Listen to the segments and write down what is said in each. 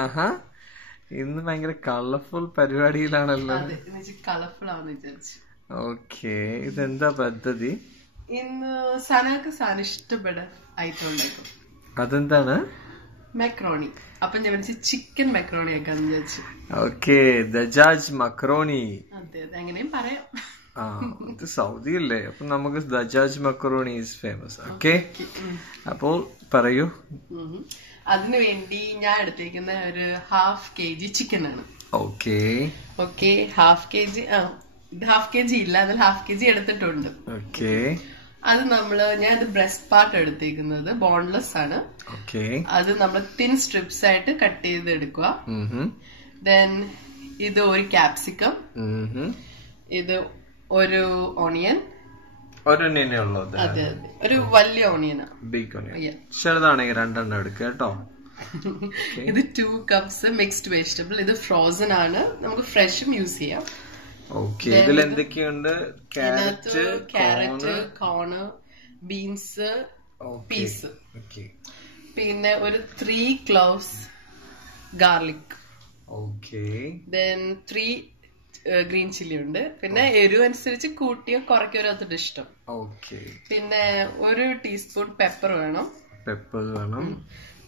ആഹാ, ഇന്ന് ഭയങ്കര colourful പരിപാടിയിലാണല്ലോ. Colourful ആണെന്ന് വിചാരിച്ചു. ഓക്കെ, ഇതെന്താ പദ്ധതി? ഇന്ന് സനക്ക് ഇഷ്ടപ്പെട്ട ഐറ്റം ഉണ്ടാക്കും. അതെന്താണ്? മെക്രോണി. അപ്പൊ ഞാൻ വിളിച്ച് ചിക്കൻ മെക്രോണി ആക്കാന്ന് വിചാരിച്ചു. ഓക്കെ, ദജാജ് മക്രോണി. അതെ, അങ്ങനെയും പറയാം. ആ, ഇത് സൗദി അല്ലേ, അപ്പൊ നമുക്ക് ദജാജ് മക്രോണി ഈസ് ഫേമസ്. ഓക്കെ, അപ്പോൾ പറയൂ. അതിനു വേണ്ടി ഞാൻ എടുത്തേക്കുന്ന ഒരു 1/2 kg ചിക്കൻ ആണ്. Okay okay, 1/2 kg. ഇത് 1/2 kg ഇല്ല, അതിൽ 1/2 kg എടുത്തിട്ടുണ്ട്. ഓക്കെ, അത് ഞാൻ ഇത് ബ്രസ്റ്റ് പാർട്ട് എടുത്തേക്കുന്നത് ബോൺലെസ് ആണ്. ഓക്കെ, അത് നമ്മൾ തിൻ സ്ട്രിപ്സ് ആയിട്ട് കട്ട് ചെയ്ത് എടുക്കുക. ദെൻ ഇത് ഒരു ക്യാപ്സിക്കം, ഇത് ഒരു ഓണിയൻ. ഒരെണ്ണേ ഉള്ളത്? അതെ അതെ, ഒരു വലിയ ഓണിയനാ. Big onion. ചെറുതാണെങ്കിൽ 2 എടുക്കുക കേട്ടോ. ഇത് 2 cups മിക്സ്ഡ് വെജിറ്റബിൾ. ഇത് ഫ്രോസൺ ആണ്, നമുക്ക് ഫ്രഷും യൂസ് ചെയ്യാം. ഓക്കെ, ഇതിൽ എന്തൊക്കെയുണ്ട്? Carrot, corn, beans, peas. പിന്നെ ഒരു 3 cloves garlic. Okay, then 3 green chilli ഉണ്ട്. പിന്നെ എരിവ് അനുസരിച്ച് കൂട്ടിയോ കുറയ്ക്കോ ഓരോരുത്തരുടെ ഇഷ്ടം. ഓക്കെ, പിന്നെ 1 ടീസ്പൂൺ പെപ്പർ വേണം.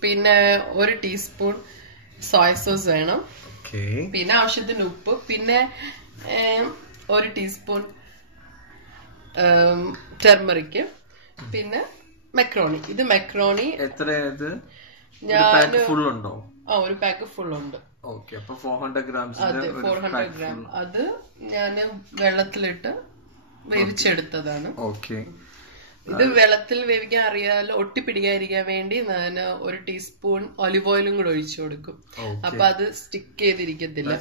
പിന്നെ 1 ടീസ്പൂൺ സോയ സോസ് വേണം. പിന്നെ ആവശ്യത്തിന് ഉപ്പ്. പിന്നെ 1 ടീസ്പൂൺ ടെർമറിക്. പിന്നെ മെക്രോണി. ഇത് മെക്രോണി ഞാൻ ഒരു പാക്ക് ഫുൾ ഉണ്ട്. 400 grams. അതെ, 400 gram. അത് ഞാൻ വെള്ളത്തിലിട്ട് വേവിച്ചെടുത്തതാണ്. ഇത് വെള്ളത്തിൽ വേവിക്കാൻ അറിയാലോ, ഒട്ടിപ്പിടിക്കാതിരിക്കാൻ വേണ്ടി ഞാൻ 1 ടീസ്പൂൺ ഒലിവ് ഓയിലും കൂടെ ഒഴിച്ചു കൊടുക്കും. അപ്പൊ അത് സ്റ്റിക്ക് ചെയ്തിരിക്കത്തില്ല.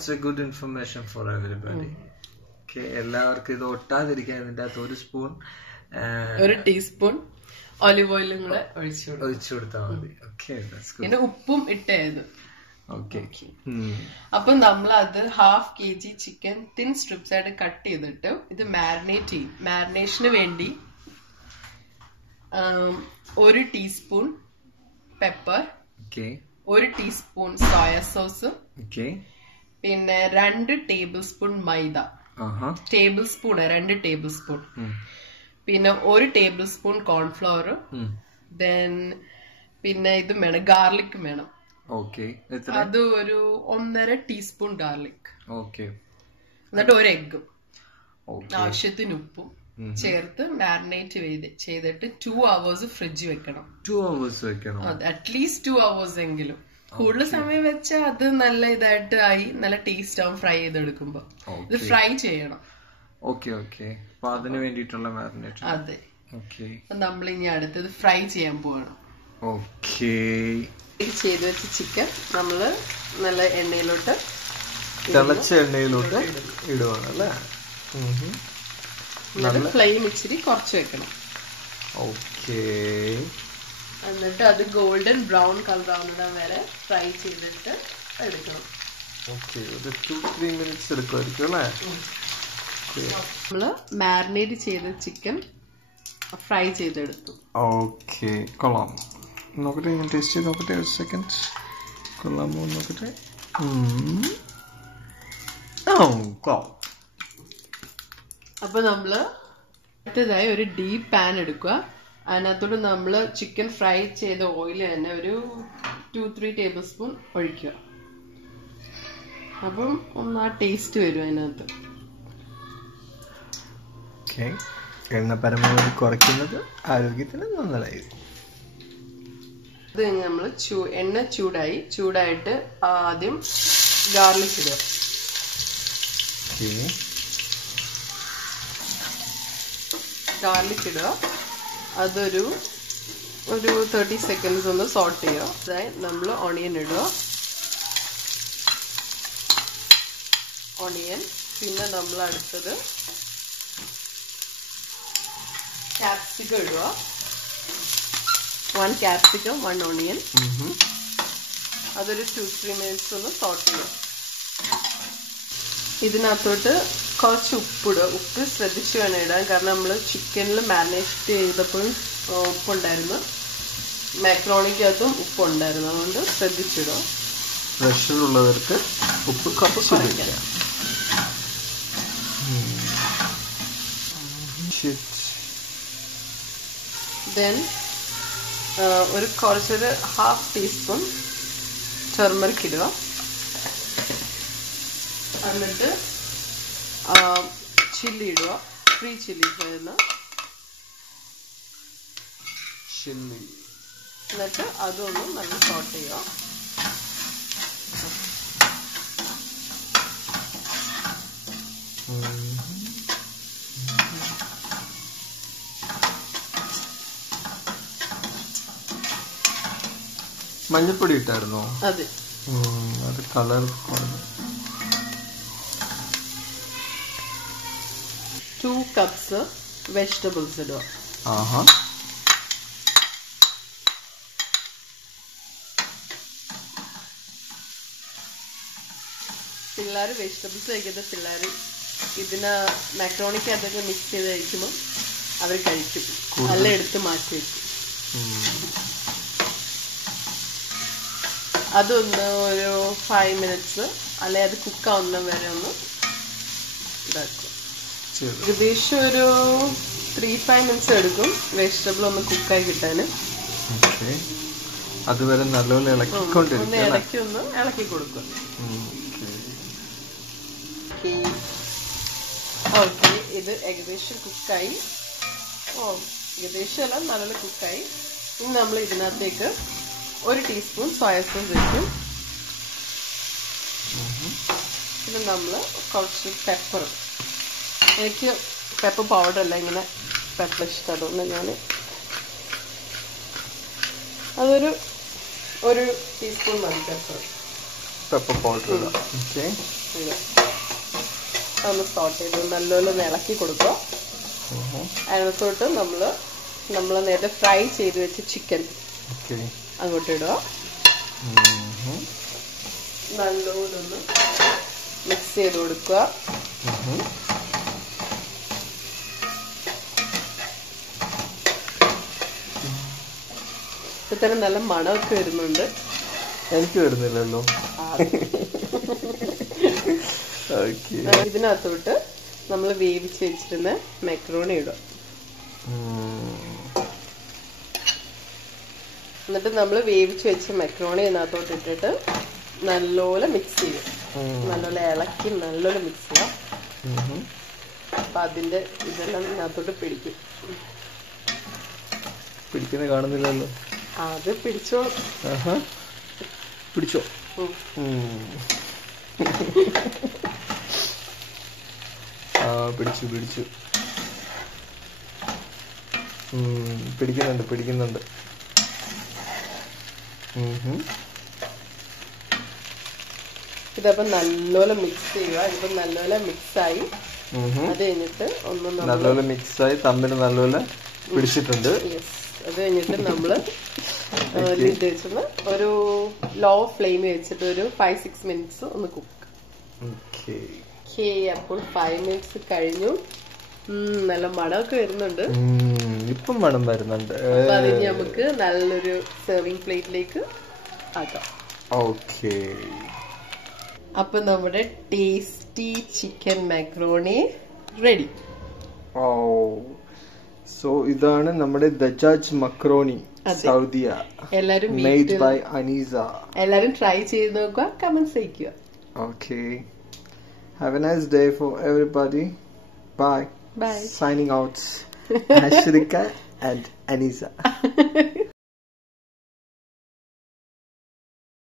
എല്ലാവർക്കും ഇത് ഒട്ടാതിരിക്കാൻ ഇതിന്റെ അകത്ത് 1 ടീസ്പൂൺ ഒലിവ് ഓയിലും കൂടെ ഒഴിച്ചു കൊടുത്താൽ മതി. പിന്നെ ഉപ്പും ഇട്ടേത്. അപ്പൊ നമ്മൾ അത് 1/2 kg ചിക്കൻ തിൻ സ്ട്രിപ്സ് ആയിട്ട് കട്ട് ചെയ്തിട്ട് ഇത് മാരിനേറ്റ് ചെയ്യും. മാരിനേഷന് വേണ്ടി 1 teaspoon pepper, 1 teaspoon soya sauce, പിന്നെ 2 ടേബിൾ സ്പൂൺ മൈദ. Tablespoon 2 tablespoon. പിന്നെ 1 ടേബിൾ സ്പൂൺ കോൺഫ്ലവർ. ദെൻ പിന്നെ ഇത് വേണം, ഗാർലിക് വേണം. അത് ഒരു 1.5 ടീസ്പൂൺ ഗാർലിക്. എന്നിട്ട് 1 എഗ്ഗും ആവശ്യത്തിന് ഉപ്പും ചേർത്ത് മാരിനേറ്റ് ചെയ്തിട്ട് 2 hours ഫ്രിഡ്ജ് വെക്കണം. 2 hours വെക്കണം? അതെ, അറ്റ്ലീസ്റ്റ് 2 hours എങ്കിലും. കൂടുതൽ സമയം വെച്ചാൽ അത് നല്ല ഇതായിട്ട് ആയി നല്ല ടേസ്റ്റ് ആവും ഫ്രൈ ചെയ്തെടുക്കുമ്പോ. ഇത് ഫ്രൈ ചെയ്യണം. അതിന് വേണ്ടിട്ടുള്ള മാരിനേഷൻ. അതെ, നമ്മൾ ഇനി അടുത്തത് ഫ്രൈ ചെയ്യാൻ പോവാണ്. ചെയ്ത് വെച്ച ചിക്കൻ നമ്മള് നല്ല എണ്ണയിലോട്ട്, തിളച്ച എണ്ണയിലോട്ട് ഇടുവാണല്ലേ? ഫ്ലെയിം ഇച്ചിരി കുറച്ച് വെക്കണം. എന്നിട്ട് അത് ഗോൾഡൻ ബ്രൗൺ കളർ ആവുന്നിടം വരെ ഫ്രൈ ചെയ്തിട്ട് എടുക്കണം. 2-3 minutes എടുക്കുമായിരിക്കും അല്ലേ? നമ്മള് മാരിനേറ്റ് ചെയ്ത ചിക്കൻ ഫ്രൈ ചെയ്തെടുത്തു. കൊള്ളാം. നോക്കട്ടെ, ഞാൻ ടേസ്റ്റ് ചെയ്ത് നോക്കട്ടെ. 1 second. കൊള്ളാമോ നോക്കട്ടെ. അപ്പൊ നമ്മള് അടുത്തതായി ഒരു ഡീപ്പ് പാൻ എടുക്കുക. അതിനകത്തോട്ട് നമ്മള് ചിക്കൻ ഫ്രൈ ചെയ്ത ഓയിൽ തന്നെ ഒരു 2-3 ടേബിൾ സ്പൂൺ ഒഴിക്കുക. അപ്പം ഒന്ന് ആ ടേസ്റ്റ് വരും അതിനകത്ത്. എണ്ണ പരമാവധി കുറയ്ക്കുന്നത് ആരോഗ്യത്തിന് നല്ലതായിരിക്കും. ഇത് കഴിഞ്ഞ് നമ്മള് എണ്ണ ചൂടായിട്ട് ആദ്യം ഗാർലിക് ഇടുക. അതൊരു 30 seconds ഒന്ന് സോട്ട് ചെയ്യുക. അതായത് നമ്മൾ ഓണിയൻ ഇടുക. പിന്നെ നമ്മൾ അടുത്തത് ക്യാപ്സിക്കം ഇടുക. 1 ക്യാപ്സിക്കം, 1 ഓണിയൻ. അതൊരു 2-3 minutes ഒന്ന് സോട്ട് ചെയ്യുക. ഇതിനകത്തോട്ട് കുറച്ച് ഉപ്പിടുക. ഉപ്പ് ശ്രദ്ധിച്ചു വേണം ഇടാൻ, കാരണം നമ്മൾ ചിക്കനിൽ മാരിനേറ്റ് ചെയ്തപ്പോഴും ഉപ്പുണ്ടായിരുന്നു, മാക്രോണിക്കകത്തും ഉപ്പുണ്ടായിരുന്നു. അതുകൊണ്ട് ശ്രദ്ധിച്ചിടുക. പ്രഷർ ഉള്ളവർക്ക് ഉപ്പ് കുറച്ച് ഉപയോഗിക്കാം. ദെൻ ഒരു കുറച്ചൊരു 1/2 ടീസ്പൂൺ ടർമറിക് ഇടുക. എന്നിട്ട് ചില്ലി ഇടുക, ഫ്രീ ചില്ലി ചില്ലി. എന്നിട്ട് അതൊന്ന് നല്ല സോട്ട് ചെയ്യുക. മഞ്ഞപ്പൊടി ഇട്ടായിരുന്നോ? അതെ. അത് കളർ 2 കപ്സ് വെജിറ്റബിൾസ് ഇടുക. പിള്ളേർ വെജിറ്റബിൾസ് കഴിക്കുന്ന പിള്ളേർ ഇതിന് മാക്രോണിക്ക് അതൊക്കെ മിക്സ് ചെയ്ത് കഴിക്കുമ്പോൾ അവർ കഴിക്കും. നല്ല എടുത്ത് മാറ്റി വയ്ക്കും. അതൊന്ന് ഒരു 5 മിനിറ്റ്സ് അല്ലെ അത് കുക്കാവുന്ന വരെ ഒന്ന് ഇതാക്കും. ഏകദേശം ഒരു 3-5 മിനിറ്റ്സ് എടുക്കും വെജിറ്റബിൾ ഒന്ന് കുക്കായി കിട്ടാൻ. അതുവരെ നല്ലപോലെ ഇളക്കി ഒന്ന് ഇളക്കി കൊടുക്കും. ഓക്കെ, ഇത് ഏകദേശം കുക്കായി. ഏകദേശം എല്ലാം നല്ലപോലെ കുക്കായി. ഇനി നമ്മൾ ഇതിനകത്തേക്ക് 1 ടീസ്പൂൺ സോയ സോസ് വെക്കും. പിന്നെ നമ്മൾ കുറച്ച് പെപ്പർ, എനിക്ക് പെപ്പർ പൗഡർ അല്ല ഇങ്ങനെ പെപ്പർ ഇഷ്ടമാണ്. ഞാൻ അതൊരു 1 ടീസ്പൂൺ മതി പെപ്പർ പൗഡർ. ഒന്ന് സോട്ട് ചെയ്ത് നല്ലപോലെ ഇളക്കി കൊടുക്കുക. അതിനകത്തോട്ട് നമ്മൾ നേരത്തെ ഫ്രൈ ചെയ്ത് വെച്ച ചിക്കൻ അങ്ങോട്ട് ഇടുക. നല്ലപോലെ ഒന്ന് മിക്സ് ചെയ്ത് കൊടുക്കുക. ഇത്തരം നല്ല മണമൊക്കെ വരുന്നുണ്ട്. എനിക്ക് വരുന്നില്ലല്ലോ. ഇതിനകത്തോട്ട് നമ്മൾ വേവിച്ച് വെച്ചിരുന്ന മാക്രോണി ഇടുക. എന്നിട്ട് നമ്മൾ വേവിച്ച് വെച്ച മാക്രോണി ഇതിനകത്തോട്ട് ഇട്ടിട്ട് നല്ലപോലെ മിക്സ് ചെയ്യും. നല്ലപോലെ ഇളക്കി നല്ലപോലെ മിക്സ് ചെയ്യാം. അപ്പൊ അതിന്റെ ഇതെല്ലാം ഇതിനകത്തോട്ട് പിടിക്കുന്ന കാണുന്നില്ലല്ലോ. അത് പിടിച്ചോ. പിടിച്ചോ. പിടിച്ചു പിടിക്കുന്നുണ്ട്. ഇതപ്പോ നല്ലപോലെ മിക്സ് ചെയ്യുക. ഇതിപ്പോ നല്ലപോലെ മിക്സ് ആയി. അത് കഴിഞ്ഞിട്ട് നല്ലപോലെ മിക്സ് ആയി തമ്മിൽ നല്ലപോലെ പിടിച്ചിട്ടുണ്ട്. അത് കഴിഞ്ഞിട്ട് നമ്മള് ലിഡ് വെച്ചിട്ട് ഒരു ലോ ഫ്ലെയിമിൽ വെച്ചിട്ട് ഒരു 5-6 മിനിറ്റ്സ് ഒന്ന് കുക്ക്. അപ്പോൾ 5 മിനിറ്റ്സ് കഴിഞ്ഞു. നല്ല മണമൊക്കെ വരുന്നുണ്ട്. ഇപ്പം മണം വരുന്നുണ്ട്. അത് നമുക്ക് നല്ലൊരു സെർവിങ് പ്ലേറ്റിലേക്ക് ആക്കാം. ഓക്കെ, അപ്പൊ നമ്മുടെ tasty chicken macaroni ready. So ഇതാണ് നമ്മുടെ ദജാജ് മക്രോണി സൗദിയ. എല്ലാരും മെയ്ഡ് ബൈ അനീസ. എല്ലാരും ട്രൈ ചെയ്ത് നോക്കുക, കമന്റ്സ് അയക്കുക. Okay. Have a nice day for everybody. Bye. Bye. Signing out. Ashrika and Anisa.